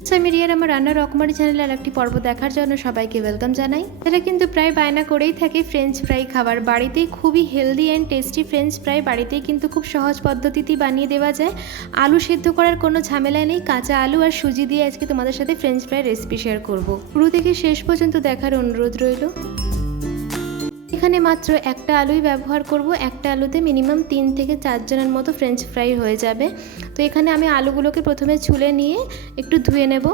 আমি রিয়ার আমার রান্নার রকমারি চ্যানেলে আরেকটি পর্ব দেখার জন্য সবাইকে ওয়েলকাম জানাই। এটা কিন্তু প্রায় বায়না করেই থাকে ফ্রেঞ্চ ফ্রাই খাবার। বাড়িতেই খুবই healthy and tasty French fry বাড়িতেই কিন্তু খুব সহজ পদ্ধতিতেই বানিয়ে দেওয়া যায়। আলু সেদ্ধ করার কোনো ঝামেলা নেই। কাঁচা আলু আর সুজি দিয়ে আজকে তোমাদের সাথে ফ্রেঞ্চ ফ্রাই রেসিপি শেয়ার করব। শুরু থেকে শেষ পর্যন্ত দেখার অনুরোধ রইল। এখানে মাত্র একটা আলুই ব্যবহার করব। একটা আলুতে মিনিমাম 3 থেকে 4 জনের মতো ফ্রেঞ্চ ফ্রাই হয়ে যাবে। তো এখানে আমি আলুগুলোকে প্রথমে ছুলে নিয়ে একটু ধুয়ে নেব।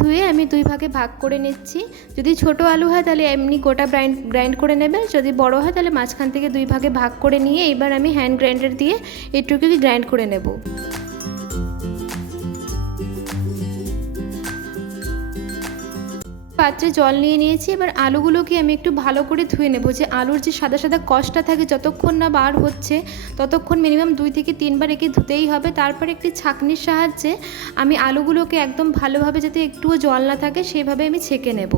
ধুয়ে আমি 2 ভাগে ভাগ করে নিচ্ছি। যদি ছোট আলু হয় তাহলে এমনি গোটা গ্রাইন্ড করে নেবে, যদি বড় হয় তাহলে মাঝখান থেকে 2 ভাগে ভাগ করে নিয়ে এবার আমি হ্যান্ড গ্রাইন্ডার দিয়ে এটুকুই গ্রাইন্ড করে নেব। পাত্রে জল নিয়ে নিয়েছি। এবার আলুগুলোকে আমি একটু ভালো করে ধুয়ে নেব। যে আলুর যে সাদা সাদা কষটা থাকে যতক্ষণ না বার হচ্ছে ততক্ষণ মিনিমাম 2 থেকে 3 বার একে ধুতেই হবে। তারপরে একটি ছাঁকনির সাহায্যে আমি আলুগুলোকে একদম ভালোভাবে যাতে একটুও জল না থাকে সেভাবে আমি ছেঁকে নেব।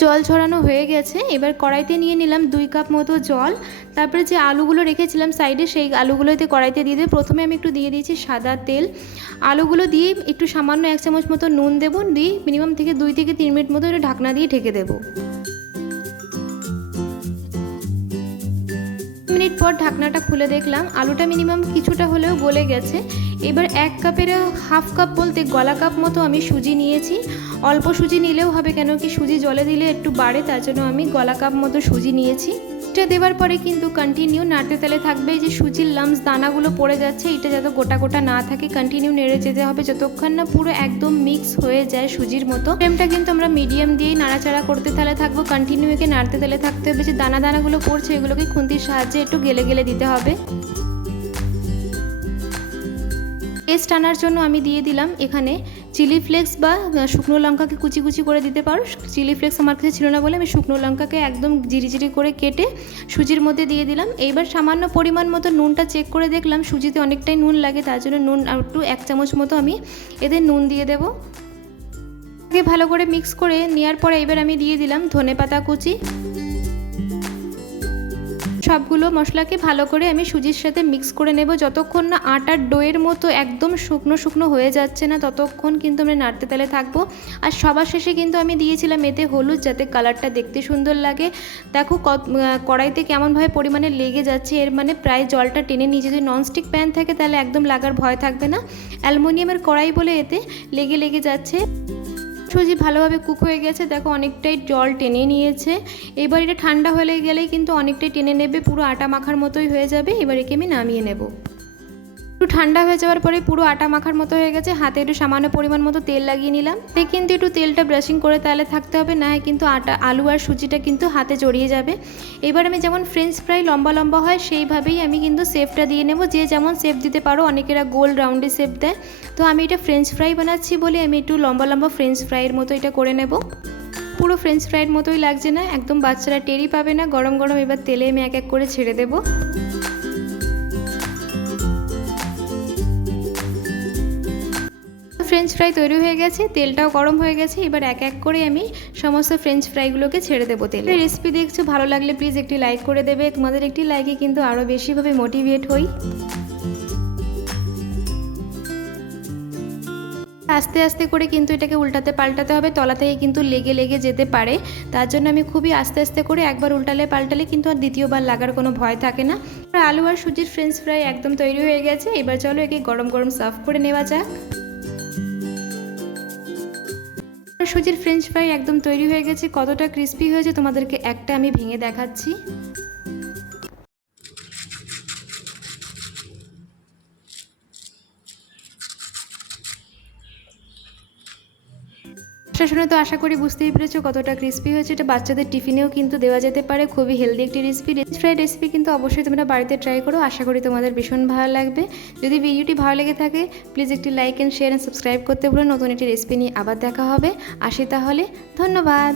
জল ছড়ানো হয়ে গেছে। এবার কড়াইতে নিয়ে নিলাম 2 কাপ মতো জল। তারপরে যে আলুগুলো রেখেছিলাম সাইডে সেই আলুগুলোতে কড়াইতে দিয়ে দেবো। প্রথমে আমি একটু দিয়ে দিয়েছি সাদা তেল। আলুগুলো দিয়ে একটু সামান্য 1 চামচ মতো নুন দেবো, দিয়ে মিনিমাম 2 থেকে 3 মিনিট মতো এটা ঢাকনা দিয়ে ঢেকে দেবো। মিনিট পর ঢাকনাটা খুলে দেখলাম আলুটা মিনিমাম কিছুটা হলেও গলে গেছে। এবার 1 কাপের হাফ কাপ বলতে গলা কাপ মতো আমি সুজি নিয়েছি। অল্প সুজি নিলেও হবে, কেন কি সুজি জলে দিলে একটু বাড়ে, তার জন্য আমি গলা কাপ মতো সুজি নিয়েছি। এটা দেওয়ার পরে কিন্তু কন্টিনিউ নাড়তে তেলে থাকবে। যে সুজির লাম্পস দানাগুলো পড়ে যাচ্ছে এটা যাতে গোটা গোটা না থাকে, কন্টিনিউ নেড়ে যেতে হবে যতক্ষণ না পুরো একদম মিক্স হয়ে যায় সুজির মতো। ফ্লেমটা কিন্তু আমরা মিডিয়াম দিয়েই নাড়াচাড়া করতে তেলে থাকবো, কন্টিনিউ একে নাড়তে তেলে থাকতে হবে। যে দানাগুলো পড়ছে এগুলোকে খুন্তির সাহায্যে একটু গেলে গেলে দিতে হবে। টেস্ট আনার জন্য আমি দিয়ে দিলাম এখানে চিলি ফ্লেক্স বা শুকনো লঙ্কাকে কুচি কুচি করে দিতে পারো। চিলি ফ্লেক্স আমার কাছে ছিল না বলে আমি শুকনো লঙ্কাকে একদম জিরি করে কেটে সুজির মধ্যে দিয়ে দিলাম। এইবার সামান্য পরিমাণ মতো নুনটা চেক করে দেখলাম সুজিতে অনেকটাই নুন লাগে, তার জন্য নুন একটু 1 চামচ মতো আমি এদের নুন দিয়ে দেবো। ভালো করে মিক্স করে নেওয়ার পরে এবার আমি দিয়ে দিলাম ধনেপাতা কুচি। সবগুলো মশলাকে ভালো করে আমি সুজির সাথে মিক্স করে নেব। যতক্ষণ না আটার ডোয়ের মতো একদম শুকনো শুকনো হয়ে যাচ্ছে না ততক্ষণ কিন্তু আমরা নাড়তে তেলে থাকবো। আর সবার শেষে কিন্তু আমি দিয়েছিলাম এতে হলুদ, যাতে কালারটা দেখতে সুন্দর লাগে। দেখো কড়াইতে কেমনভাবে পরিমাণে লেগে যাচ্ছে, এর মানে প্রায় জলটা টেনে নিয়ে। যদি ননস্টিক প্যান থাকে তাহলে একদম লাগার ভয় থাকবে না। অ্যালুমিনিয়ামের কড়াই বলে এতে লেগে যাচ্ছে। সুজি ভালোভাবে কুক হয়ে গেছে, দেখো অনেকটাই জল টেনে নিয়েছে। এবার এটা ঠান্ডা হয়ে গেলেই কিন্তু অনেকটাই টেনে নেবে, পুরো আটা মাখার মতোই হয়ে যাবে। এবার একে আমি নামিয়ে নেব। একটু ঠান্ডা হয়ে যাওয়ার পরে পুরো আটা মাখার মতো হয়ে গেছে। হাতে একটু সামান্য পরিমাণ মতো তেল লাগিয়ে নিলাম। কিন্তু একটু তেলটা ব্রাশিং করে তাহলে থাকতে হবে, না হয় কিন্তু আলু আর সুজিটা কিন্তু হাতে জড়িয়ে যাবে। এবার আমি যেমন ফ্রেঞ্চ ফ্রাই লম্বা লম্বা হয় সেইভাবেই আমি কিন্তু শেপটা দিয়ে নেব। যে যেমন শেপ দিতে পারো, অনেকেরা গোল রাউন্ডে শেপ দেয়, তো আমি এটা ফ্রেঞ্চ ফ্রাই বানাচ্ছি বলে আমি একটু লম্বা লম্বা ফ্রেঞ্চ ফ্রাইয়ের মতো এটা করে নেব। পুরো ফ্রেঞ্চ ফ্রাইয়ের মতোই লাগছে না, একদম বাচ্চারা টেরই পাবে না। গরম গরম এবার তেলে আমি এক এক করে ছেড়ে দেবো। ফ্রেঞ্চ ফ্রাই তৈরি হয়ে গেছে, তেলটাও গরম হয়ে গেছে। এবার এক এক করে আমি সমস্ত ফ্রেঞ্চ ফ্রাইগুলোকে ছেড়ে দেবো তেলে। রেসিপি দেখছো, ভালো লাগলে প্লিজ একটি লাইক করে দেবে। তোমাদের একটি লাইকে কিন্তু আরও বেশিভাবে মোটিভেট হই। আস্তে আস্তে করে কিন্তু এটাকে উল্টাতে পাল্টাতে হবে, তলা থেকে কিন্তু লেগে যেতে পারে। তার জন্য আমি খুবই আস্তে আস্তে করে একবার উল্টালে পাল্টালে কিন্তু আর দ্বিতীয়বার লাগার কোনো ভয় থাকে না। আলু আর সুজির ফ্রেঞ্চ ফ্রাই একদম তৈরি হয়ে গেছে। এবার চলো একে গরম গরম সার্ভ করে নেওয়া যাক। সুজির ফ্রেঞ্চ ফ্রাই একদম তৈরি হয়ে গেছে। কতটা ক্রিস্পি হয়েছে তোমাদেরকে একটা আমি ভেঙে দেখাচ্ছি। শুনে তো আশা করি বুঝতেই পেরেছো কতটা ক্রিস্পি হয়েছে। এটা বাচ্চাদের টিফিনেও কিন্তু দেওয়া যেতে পারে, খুবই হেলদি একটি রেসিপি কিন্তু অবশ্যই তোমরা বাড়িতে ট্রাই করো। আশা করি তোমাদের ভীষণ ভালো লাগবে। যদি ভিডিওটি ভালো লেগে থাকে প্লিজ একটি like and share and subscribe করতে ভুলো। নতুন একটি রেসিপি নিয়ে আবার দেখা হবে। আসি তাহলে, ধন্যবাদ।